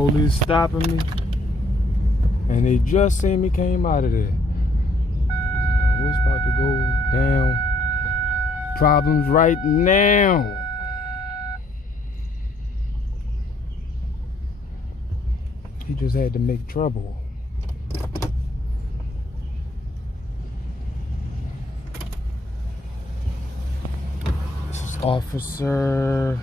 Police stopping me, and they just seen me came out of there. What's about to go down? Problems right now. He just had to make trouble. This is Officer.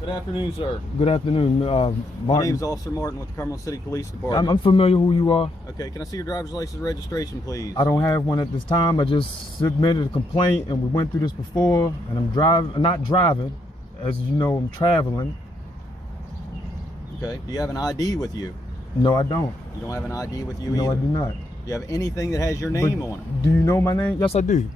Good afternoon, sir. Good afternoon, Martin. My name is Officer Martin with the Cumberland City Police Department. I'm familiar who you are. Okay, can I see your driver's license registration, please? I don't have one at this time. I just submitted a complaint, and we went through this before. And I'm not driving, as you know. I'm traveling. Okay. Do you have an ID with you? No, I don't. You don't have an ID with you either? No, I do not. Do you have anything that has your name on it? Do you know my name? Yes, I do.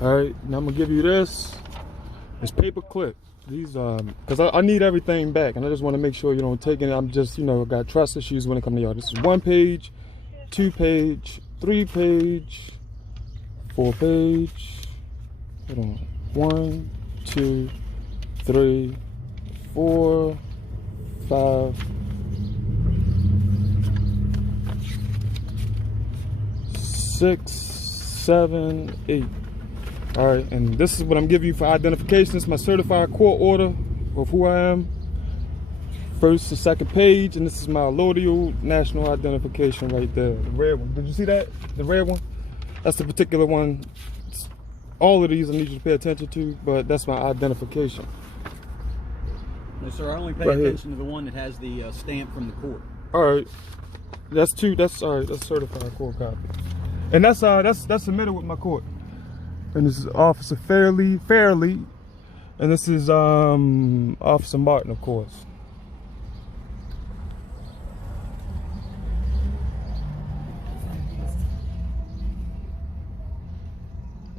All right, now I'm gonna give you this. It's paper clip. These, cause I need everything back, and I just want to make sure you don't take it. I'm just, you know, got trust issues when it comes to y'all. This is 1 page, 2 page, 3 page, 4 page. Hold on. 1, 2, 3, 4, 5, 6, 7, 8. All right, and this is what I'm giving you for identification. This is my certified court order of who I am. First and second page, and this is my allodial national identification right there. The red one. Did you see that? The red one? That's the particular one. All of these I need you to pay attention to, but that's my identification. No, sir, I only pay attention to the one that has the stamp from the court. All right. That's two. That's all right. That's certified court copy. And that's submitted with my court. And this is Officer Fairley, and this is Officer Martin, of course.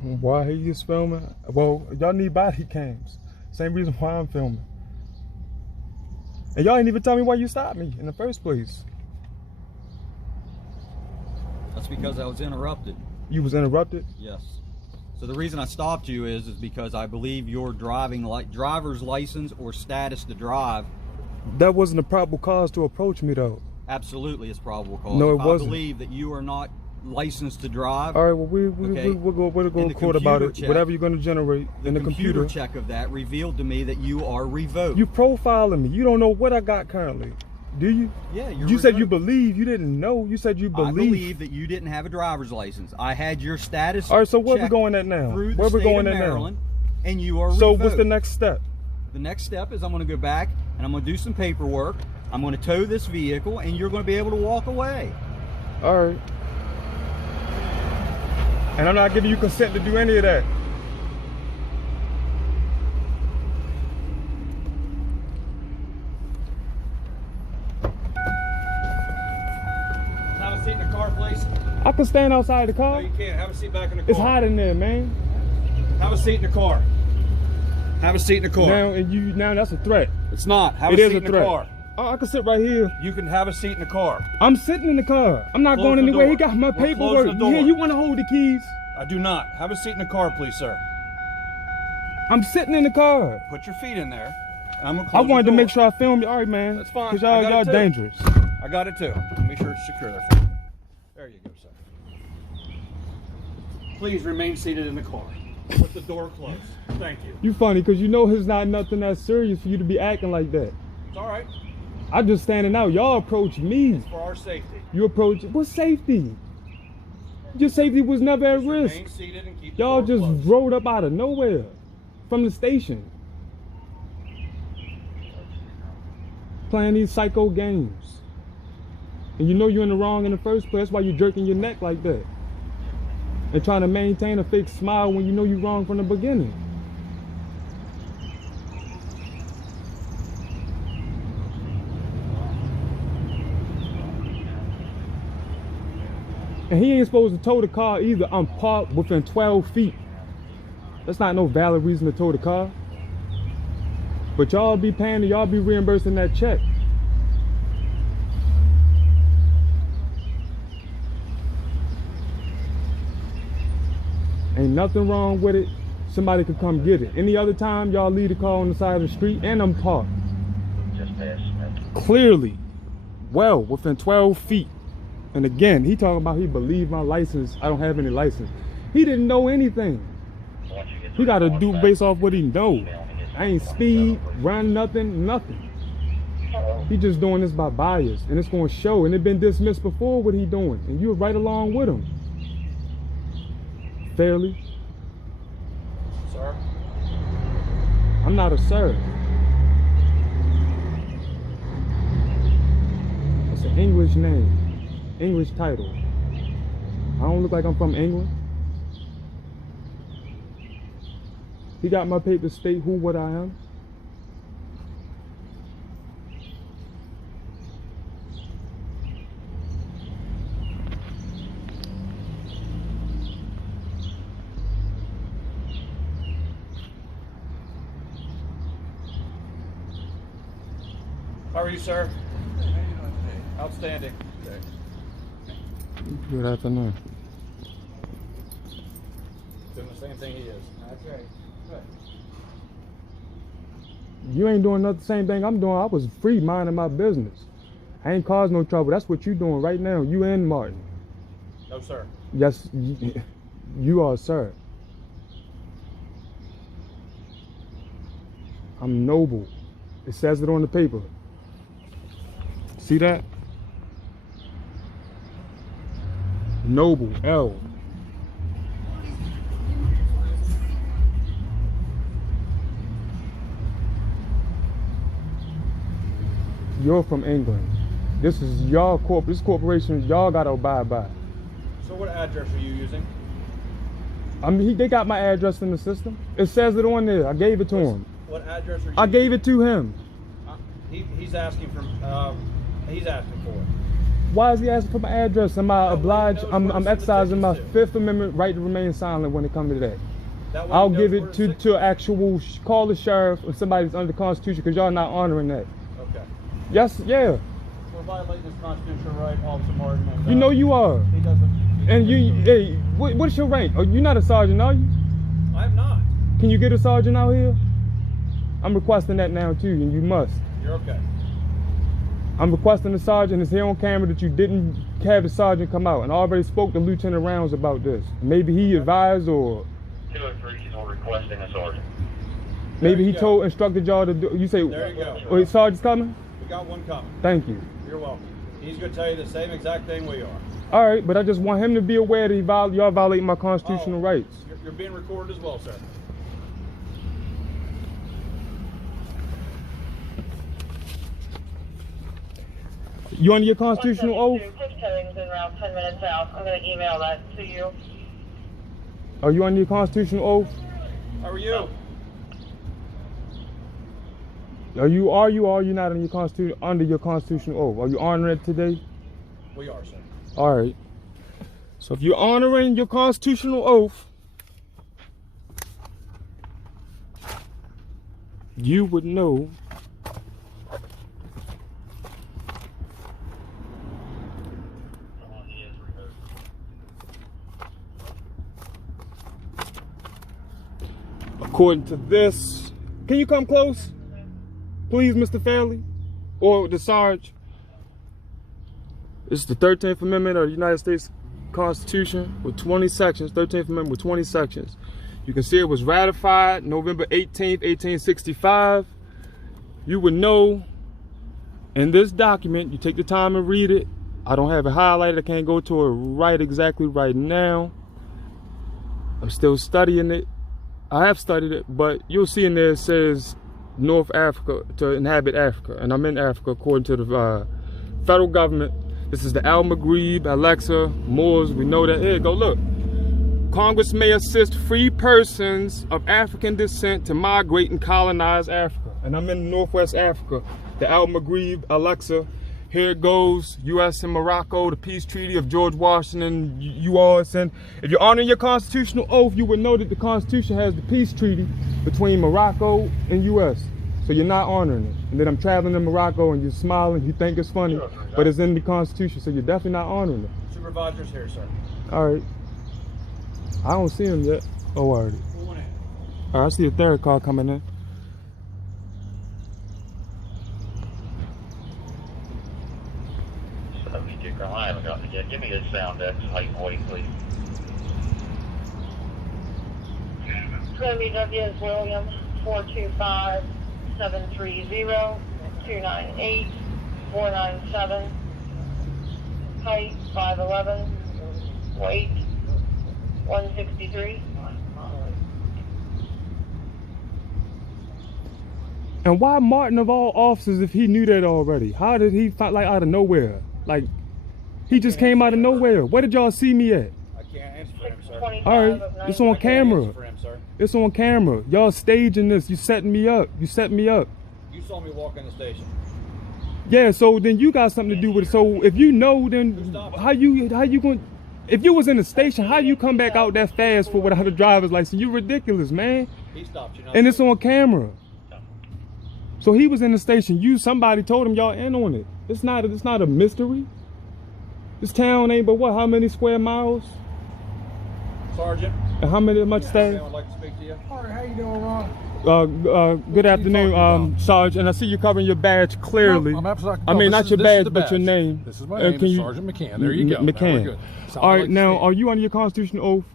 Why he is filming? Well, y'all need body cams. Same reason why I'm filming. And y'all ain't even tell me why you stopped me in the first place. That's because I was interrupted. You was interrupted? Yes. So the reason I stopped you is because I believe your driver's license or status to drive. That wasn't a probable cause to approach me, though. Absolutely, it's probable cause. No, it wasn't. I believe that you are not licensed to drive. All right, well, we'll go to court about it. Whatever you're going to generate in the computer check of that revealed to me that you are revoked. You profiling me. You don't know what I got currently. Do you? Yeah, you said you believe. You didn't know. You said you believe. I believe that you didn't have a driver's license. I had your status. All right, so where we going at now? Where we going at Maryland, now? And you are so revoked. What's the next step? The next step is I'm going to go back and I'm going to do some paperwork. I'm going to tow this vehicle, and you're going to be able to walk away. All right. And I'm not giving you consent to do any of that. Have a seat in the car, please. I can stand outside the car. No, you can't. Have a seat back in the car. It's hot in there, man. Have a seat in the car. Have a seat in the car. Now that's a threat. It's not. Have a seat in the car. Oh, I can sit right here. You can have a seat in the car. I'm sitting in the car. I'm not going anywhere. He got my paperwork. Yeah, you want to hold the keys? I do not. Have a seat in the car, please, sir. I'm sitting in the car. Put your feet in there. I'm gonna I wanted to make sure I filmed you. All right, man. That's fine. Because y'all dangerous. I got it too. Make sure it's secure there for you. There you go, sir. Please remain seated in the car with the door closed. Thank you. You funny because you know it's not nothing that serious for you to be acting like that. It's all right. I'm just standing out. Y'all approach me. It's for our safety. You approach. What safety? Your safety was never at risk. Remain seated and keep Y'all the door just closed. rode up out of nowhere from the station. Playing these psycho games. And you know you're in the wrong in the first place. That's why you're jerking your neck like that. And trying to maintain a fake smile when you know you're wrong from the beginning. And he ain't supposed to tow the car either. I'm parked within 12 feet. That's not no valid reason to tow the car. But y'all be paying, y'all be reimbursing that check. Ain't nothing wrong with it. Somebody could come get it. Any other time, y'all leave the car on the side of the street and I'm parked. Just past Smith. Clearly, well, within 12 feet. And again, he talking about he believed my license. I don't have any license. He didn't know anything. He got to do based off what he know. I ain't speed, run, nothing. He just doing this by bias, and it's going to show. And it been dismissed before what he doing, and you're right along with him. Fairley. Sir? I'm not a sir. It's an English name, English title. I don't look like I'm from England. He got my papers state who, what I am. How are you, sir? Outstanding. Good afternoon. Doing the same thing he is. That's right. You ain't doing nothing, same thing I'm doing. I was free minding my business. I ain't caused no trouble. That's what you doing right now. You and Martin. No, sir. Yes, you are, sir. I'm noble. It says it on the paper. See that? Noble, L. You're from England. This is your this corporation y'all gotta abide by. So what address are you using? I mean, they got my address in the system. It says it on there. I gave it to him. What address are you I gave it to him. He's asking for he's asking for it. Why is he asking for my address? Am I obliged? I'm exercising my Fifth Amendment right to remain silent when it comes to that. That way I'll he knows give where it to actual, call the sheriff or somebody that's under the Constitution because y'all not honoring that. Okay. Yes, yeah. We're violating his constitutional right, Officer Martin. And, You know you are. He doesn't. And hey, what's your rank? Oh, you're not a sergeant, are you? I'm not. Can you get a sergeant out here? I'm requesting that now too, and you must. You're okay. I'm requesting the sergeant. It's here on camera that you didn't have the sergeant come out, and I already spoke to Lieutenant Rounds about this. Maybe he advised, or 203 is requesting a sergeant. maybe he instructed y'all to do. You say, There you go. Wait, sergeant's coming? We got one coming. Thank you. You're welcome. He's going to tell you the same exact thing we are. All right, but I just want him to be aware that y'all violating my constitutional rights. You're being recorded as well, sir. You under your constitutional oath? Kiff is in around 10 minutes out. I'm going to email that to you. Are you under your constitutional oath? How are you? Are you or are you not under your constitutional oath? Are you honoring it today? We are, sir. All right. So if you're honoring your constitutional oath, you would know according to this. Can you come close? Please, Mr. Fairley? Or the Sarge? This is the 13th Amendment of the United States Constitution with 20 sections. 13th Amendment with 20 sections. You can see it was ratified November 18th, 1865. You would know in this document, you take the time and read it. I don't have it highlighted. I can't go to it exactly right now. I'm still studying it. I have studied it, but you'll see in there it says North Africa, to inhabit Africa. And I'm in Africa according to the federal government. This is the Al-Maghrib, Alexa, Moors. We know that. Here, go look. Congress may assist free persons of African descent to migrate and colonize Africa. And I'm in Northwest Africa, the Al-Maghrib, Alexa. Here it goes, U.S. and Morocco, the peace treaty of George Washington, you all send. If you're honoring your constitutional oath, you would know that the Constitution has the peace treaty between Morocco and U.S. So you're not honoring it. And then I'm traveling to Morocco and you're smiling, you think it's funny, but it's in the Constitution, so you're definitely not honoring it. Supervisor's here, sir. All right. I don't see him yet. Oh, all right. All right, I see a third car coming in. I haven't gotten it yet. Give me his sound X, height and weight, please. It's going to be W.S. William, 425-730-298-497. Height, 5'11". Weight, 163. And why Martin of all officers if he knew that already? How did he find, like, out of nowhere? Like, he just came out of nowhere. Where did y'all see me at? I can't answer for him, sir. All right, it's on camera. For him, sir. It's on camera. Y'all staging this. You setting me up. You set me up. You saw me walk in the station. Yeah, so then you got something to do with it. So if you know, then how you going? If you was in the station, how you come back out that fast for without a driver's license? You ridiculous, man. He stopped you. And it's on camera. So he was in the station. Somebody told him y'all in on it. It's not a mystery. This town ain't but what? How many square miles? Sergeant. And how much staff? I would like to speak to you. All right, how you doing, Ron? Good afternoon, Sarge. And I see you covering your badge clearly. No, I'm absolutely. I mean, not your badge, but your name. This is my name, Sergeant McNann. There you go. McNann. All right, now, are you under your constitutional oath?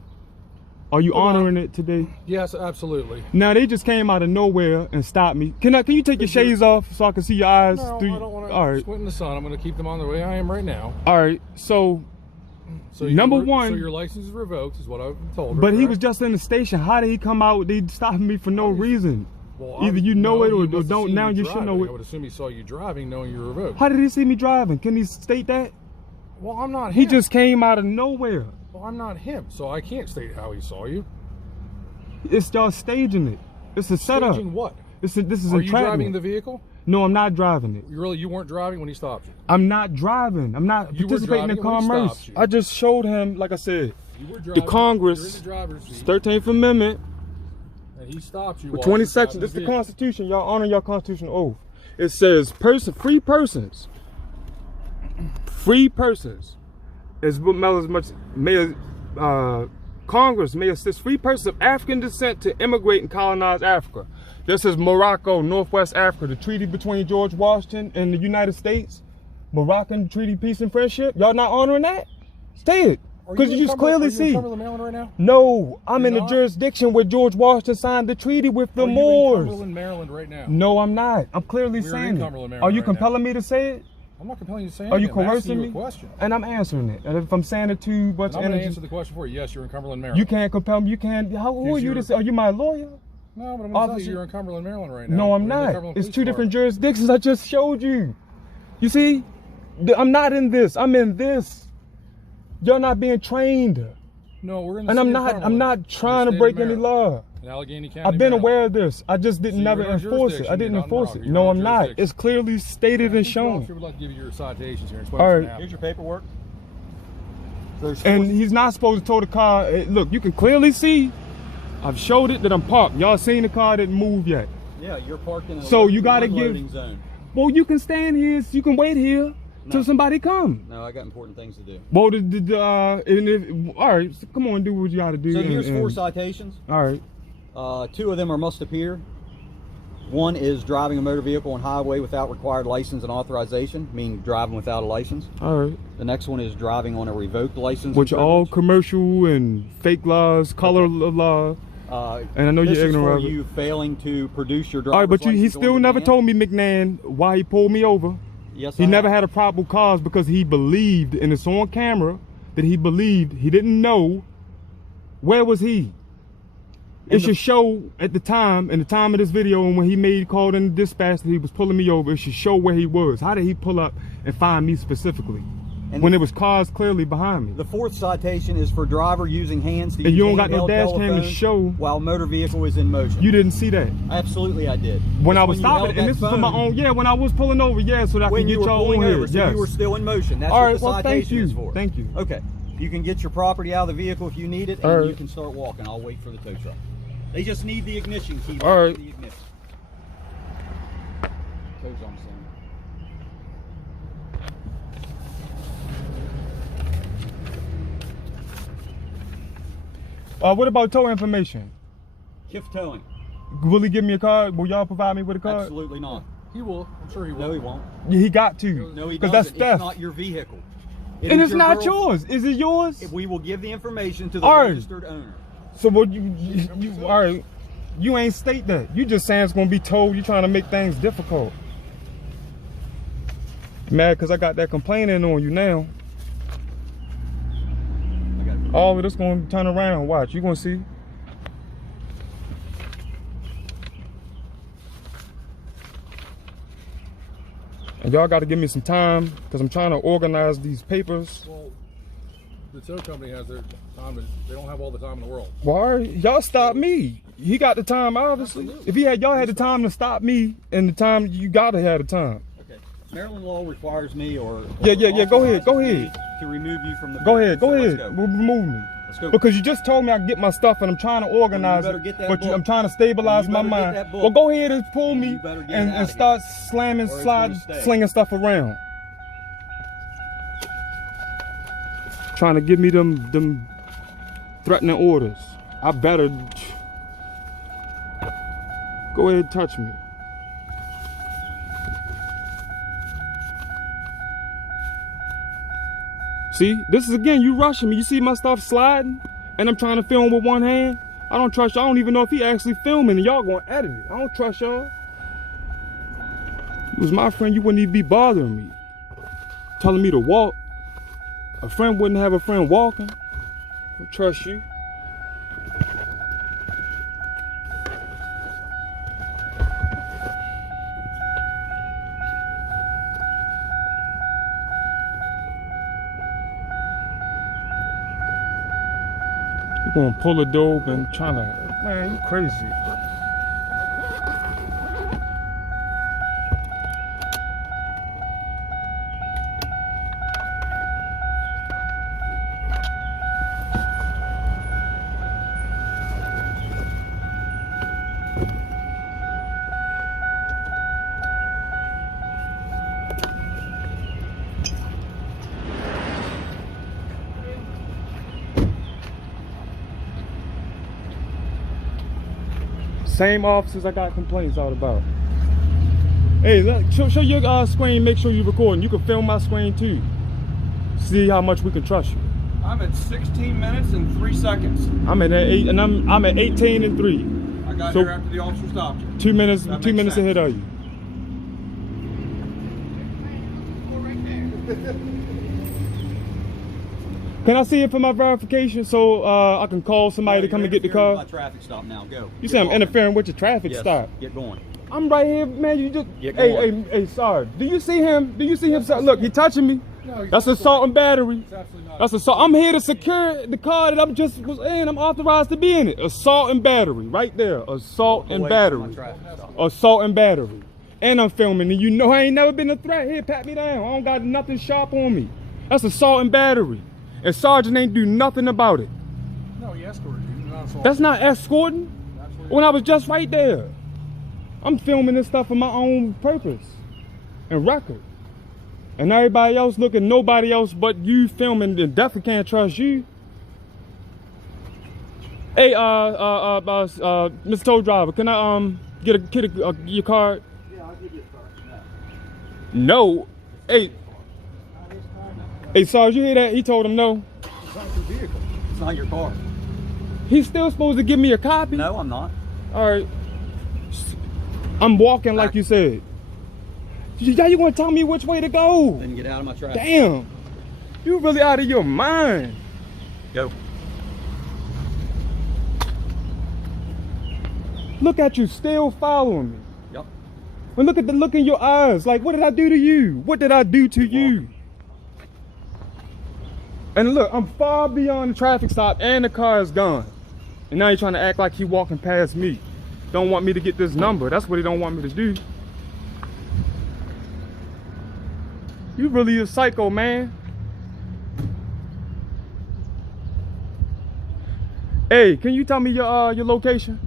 Are you honoring it today? Yes, absolutely. Now they just came out of nowhere and stopped me. Can you take your shades off so I can see your eyes? No, I don't want to squint in the sun. I'm going to keep them on the way I am right now. All right, so number one. So your license is revoked, is what I've been told. But he was just in the station. How did he come out? They stopped me for no reason. Well, either you know it or don't. Now you should know it. I would assume he saw you driving, knowing you're revoked. How did he see me driving? Can he state that? Well, I'm not him. He just came out of nowhere. Well, I'm not him, so I can't state how he saw you. It's y'all staging it. It's a setup. Staging what? This is entrapment. Are you driving the vehicle? No, I'm not driving it. You weren't driving when he stopped you? I'm not driving. I'm not participating in commerce. I just showed him, like I said, the Congress, 13th Amendment. And he stopped you. For 20 seconds. This is the Constitution. Y'all honor your constitutional oath. It says free persons. Free persons. As much Congress may assist free persons of African descent to immigrate and colonize Africa. This is Morocco, Northwest Africa, the treaty between George Washington and the United States. Moroccan Treaty, Peace and Friendship. Y'all not honoring that? Say it. Because you just clearly see. Cumberland, Maryland right now? No, I'm in the jurisdiction where George Washington signed the treaty with the Moors. Are you in Cumberland, Maryland right now? No, I'm not. I'm clearly saying it. Are you compelling me to say it? I'm not compelling you to say it. Are you coercing me? Question. And I'm answering it. And if I'm saying it too much I'm energy, going to answer the question for you. Yes, you're in Cumberland, Maryland. You can't compel me. You can't. Who are you to say? Are you my lawyer? No, but I'm going to tell you you're in Cumberland, Maryland right now. No, I'm not. It's two different jurisdictions. I just showed you. You see, I'm not in this. I'm in this. You're not being trained. No, we're in the and I'm not trying to break any law. In Allegheny County, I've been aware of this. I just didn't never enforce it. I didn't enforce it. No, I'm not. It's clearly stated and shown. I would like to give you your citations here. All right. Here's your paperwork. And he's not supposed to tow the car. Look, you can clearly see. I've showed it that I'm parked. Y'all seen the car didn't move yet. Yeah, you're parked in the so you gotta give. Zone. Well, you can stand here. You can wait here till somebody come. No, I got important things to do. Well, all right, so come on, do what you gotta do. So here's 4 citations. All right. 2 of them are must appear. One is driving a motor vehicle on highway without required license and authorization, meaning driving without a license. All right. The next one is driving on a revoked license. Which are all commercial and fake laws, color law. And I know you're ignorant of it. This is for you failing to produce your driver's all right, but license. He still never told me, McNann, why he pulled me over. Yes, he never had a probable cause because he believed, and it's on camera, that he believed he didn't know. Where was he? It should show at the time, in the time of this video, and when he called in the dispatch that he was pulling me over, it should show where he was. How did he pull up and find me specifically? And when it was cars clearly behind me. The 4th citation is for driver using hands to And you use don't got no handheld dash cam to telephone show. while motor vehicle is in motion. You didn't see that. Absolutely, I did. When I It's was you stopping, held and that this is for my phone own. Yeah, when I was pulling over, yeah, so that I when can you get were y'all pulling on over, here. so Yes. you were still in motion. That's All what right, the well, citation thank you. is for. Thank you. Okay, you can get your property out of the vehicle if you need it, All and right. you can start walking. I'll wait for the tow truck. They just need the ignition key. All right. For the ignition. Tow's on scene. What about tow information? Kiff towing. Will he give me a card? Will y'all provide me with a card? Absolutely not. He will. I'm sure he will. No, he won't. Yeah, he got to. No, he Because doesn't. that's theft. It's not your vehicle. It And is it's your not girl's- yours. Is it yours? We will give the information to the All right. registered owner. So what you all right? You ain't state that. You just saying it's gonna be told. You trying to make things difficult. Mad because I got that complaining on you now. I got it. All of this gonna turn around. Watch. You gonna see. And y'all got to give me some time because I'm trying to organize these papers. Well, the tow company has their time. They don't have all the time in the world. Why? Y'all stop me. He got the time, obviously. Absolutely. If y'all had the time to stop me, and the time you gotta have the time. Okay. Maryland law requires me or Yeah. Go ahead. Go authorizes me ahead. to remove you from the Go vehicle. ahead. Go So let's ahead. go. Remove me. Let's go. Because you just told me I can get my stuff, and I'm trying to organize better it. get that But book. I'm trying to stabilize You my better get mind. that book. Well, go ahead and pull And me you better get and, out and of start slamming, Or it's sliding, gonna stay. slinging stuff around. Trying to give me them threatening orders. I better go ahead and touch me. See, this is again, you rushing me. You see my stuff sliding and I'm trying to film with one hand. I don't trust y'all. I don't even know if he actually filming and y'all gonna edit it. I don't trust y'all. If it was my friend, you wouldn't even be bothering me. Telling me to walk. A friend wouldn't have a friend walking. I don't trust you. You gonna pull the door open, trying to, man, you crazy. Same officers I got complaints out about. Hey, look, show your screen, make sure you're recording. You can film my screen too. See how much we can trust you. I'm at 16 minutes and 3 seconds. I'm at 8 and I'm at 18 and 3. I got So- here after the officer stopped you. 2 minutes, That 2 makes minutes sense. ahead of you. Can I see it for my verification so I can call somebody to come and get the Interfering car? with my traffic stop now. Go. You Get say I'm walking. interfering with your traffic Yes. stop. Get going. I'm right here, man. You just Get hey, going. hey, sorry. Do you see him? Do you see him? Look, he touching me. No, he's That's not assault and battery. It's absolutely not. That's assault. I'm here to secure the car that I'm just was in. I'm authorized to be in it. Assault and battery, right there. Assault and Away from battery. my traffic stop. Assault and battery. And I'm filming, and you know I ain't never been a threat. Here, pat me down. I don't got nothing sharp on me. That's assault and battery. And Sergeant ain't do nothing about it. No, he escorted you. You're not assaulted. That's not escorting. Absolutely. When I was just right there. I'm filming this stuff for my own purpose and record. And everybody else looking, nobody else but you filming, and definitely can't trust you. Hey, Mr. Tow Driver, can I get your card? Yeah, I'll give you a card. No. Hey, Sarge, you hear that? He told him no. It's not your vehicle. It's not your car. He's still supposed to give me a copy. No, I'm not. All right. I'm walking like you said. Now you want to tell me which way to go? Then get out of my traffic. Damn. You really out of your mind. Go. Look at you still following me. Yep. And look at the look in your eyes. Like, what did I do to you? What did I do to you? And look, I'm far beyond the traffic stop and the car is gone. And now you're trying to act like he walking past me. Don't want me to get this number. That's what he don't want me to do. You really a psycho, man. Hey, can you tell me your location?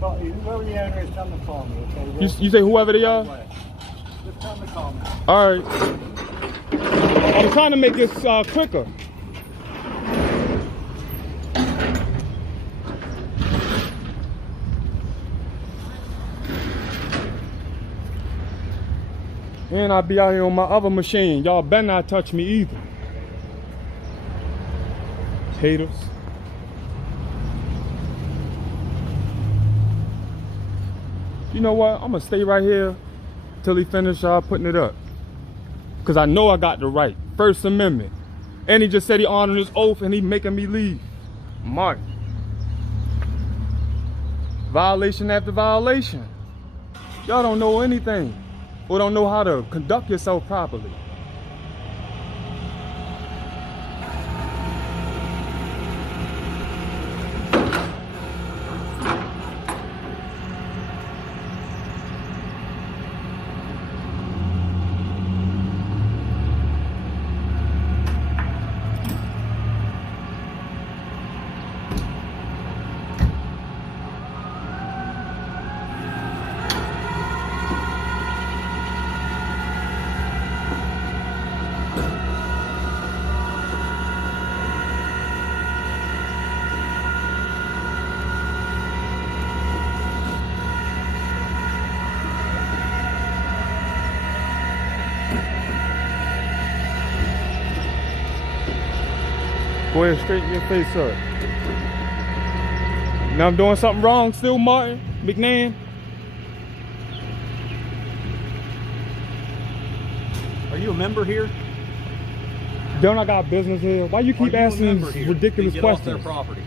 Whoever the owner is, tell them to call me, okay? You say whoever they are? Just tell them to call me. All right. I'm trying to make this quicker. And I'll be out here on my other machine. Y'all better not touch me either. Haters. You know what? I'm gonna stay right here till he finish putting it up. Cause I know I got the right. First Amendment. And he just said he honored his oath and he making me leave. Mark. Violation after violation. Y'all don't know anything. Or don't know how to conduct yourself properly. Go ahead, straighten your face up. Now I'm doing something wrong still, Martin, McNann. Are you a member here? Don't I got business here? Why you keep asking these ridiculous Get off questions? their property.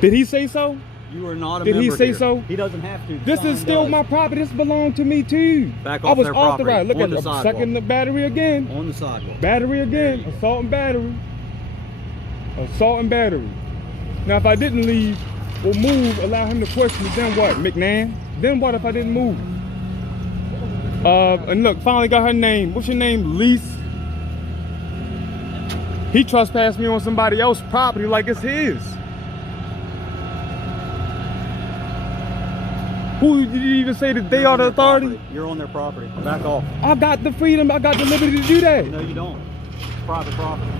Did he say so? You are not a Did member he say here. so? He doesn't have to. This is still my property. This belonged to me too. Back I off was their property. authorized. Look On at the the sidewalk. second the battery again. On the sidewalk. Battery again. Assault and battery. Assault and battery. Now if I didn't leave or move, allow him to question me, then what, McNann? Then what if I didn't move? And look, finally got her name. What's your name? Lease. He trespassed me on somebody else's property like it's his. Who did you even say that they are the authority? Property. You're on their property. Back off. I got the freedom, I got the liberty to do that. No, you don't. It's private property.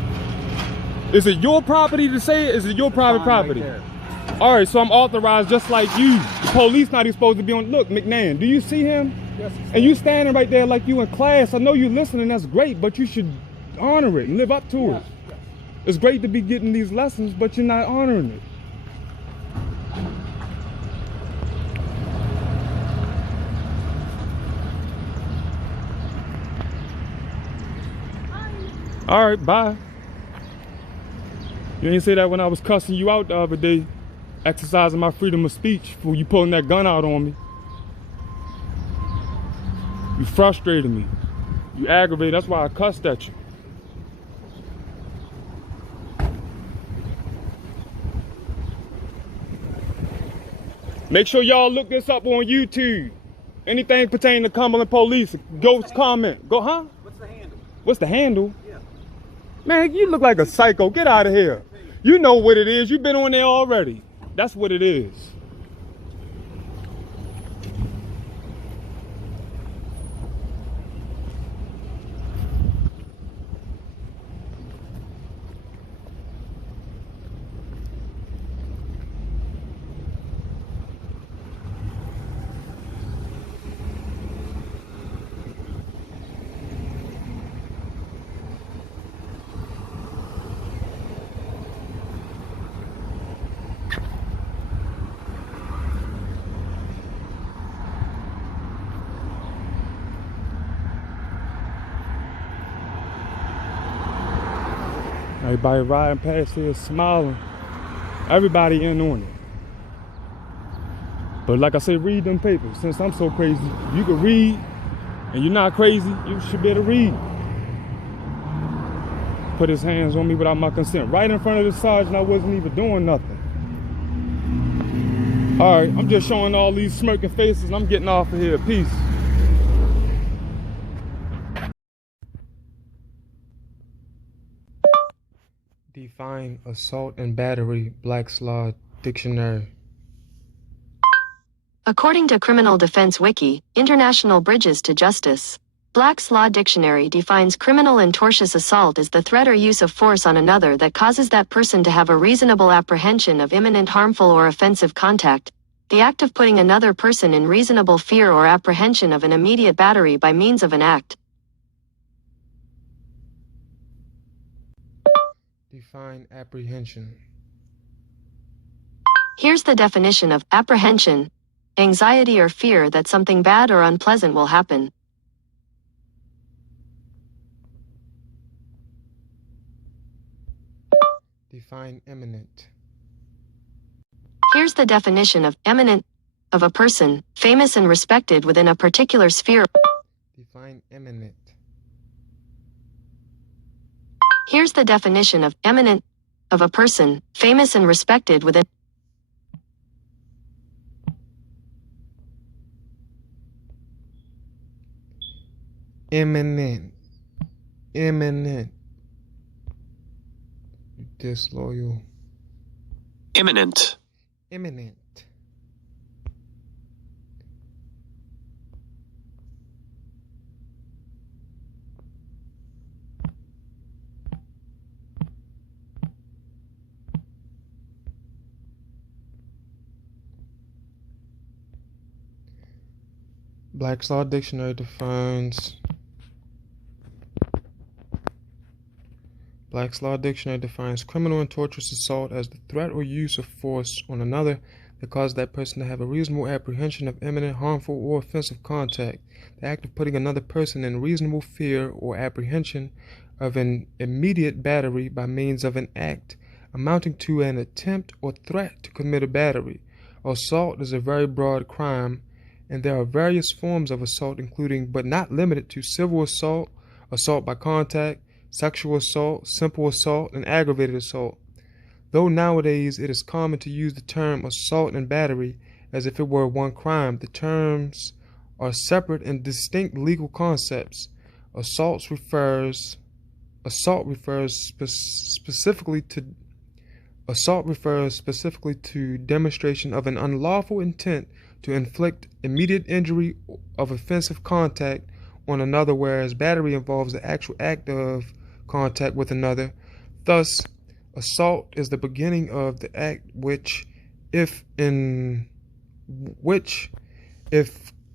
Is it your property to say it? Is it your private property? Right there. All right, so I'm authorized just like you. The police not even supposed to be on. Look, McNann, do you see him? Yes. And you standing right there like you in class. I know you listening, that's great, but you should honor it and live up to it. Yes. It's great to be getting these lessons, but you're not honoring it. All right, bye. You didn't say that when I was cussing you out the other day, exercising my freedom of speech, for you pulling that gun out on me. You frustrated me. You aggravated, that's why I cussed at you. Make sure y'all look this up on YouTube. Anything pertaining to Cumberland police, go comment. Go, huh? What's the handle? What's the handle? Yeah. Man, you look like a psycho. Get out of here. You know what it is. You've been on there already. That's what it is. Everybody riding past here smiling. Everybody in on it. But like I said, read them papers. Since I'm so crazy, you can read, and you're not crazy, you should be able to read. put his hands on me without my consent. Right in front of the sergeant, I wasn't even doing nothing. All right, I'm just showing all these smirking faces and I'm getting off of here. Peace. Define assault and battery, Black's Law Dictionary. According to Criminal Defense Wiki, International Bridges to Justice, Black's Law Dictionary defines criminal and tortious assault as the threat or use of force on another that causes that person to have a reasonable apprehension of imminent harmful or offensive contact, the act of putting another person in reasonable fear or apprehension of an immediate battery by means of an act. Define apprehension. Here's the definition of apprehension: anxiety or fear that something bad or unpleasant will happen. Define imminent. Here's the definition of eminent: of a person, famous and respected within a particular sphere. Define eminent. Here's the definition of eminent: of a person, famous and respected within. Imminent. Imminent. Disloyal. Imminent. Imminent. Black's Law Dictionary defines criminal and torturous assault as the threat or use of force on another that causes that person to have a reasonable apprehension of imminent harmful or offensive contact. The act of putting another person in reasonable fear or apprehension of an immediate battery by means of an act amounting to an attempt or threat to commit a battery. Assault is a very broad crime, and there are various forms of assault, including but not limited to civil assault, assault by contact, sexual assault, simple assault, and aggravated assault. Though nowadays it is common to use the term assault and battery as if it were one crime, the terms are separate and distinct legal concepts. Assault refers specifically to demonstration of an unlawful intent to inflict immediate injury of offensive contact on another, whereas battery involves the actual act of contact with another. Thus, assault is the beginning of the act which, if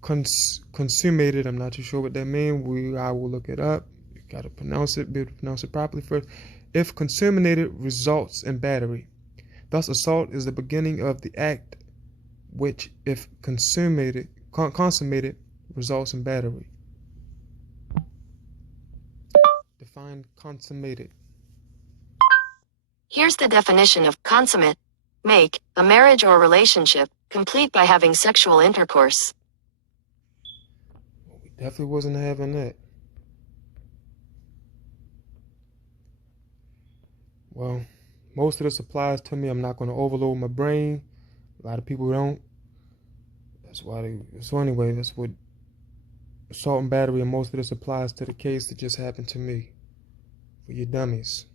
consummated, I'm not too sure what that means. I will look it up. You gotta be able to pronounce it properly first. If consummated, results in battery. Thus, assault is the beginning of the act which, if consummated, results in battery. Define consummated. Here's the definition of consummate: make a marriage or relationship complete by having sexual intercourse. We definitely wasn't having that. Well, most of this applies to me. I'm not going to overload my brain. A lot of people don't. So anyway, that's what assault and battery, and most of this applies to the case that just happened to me. For your dummies.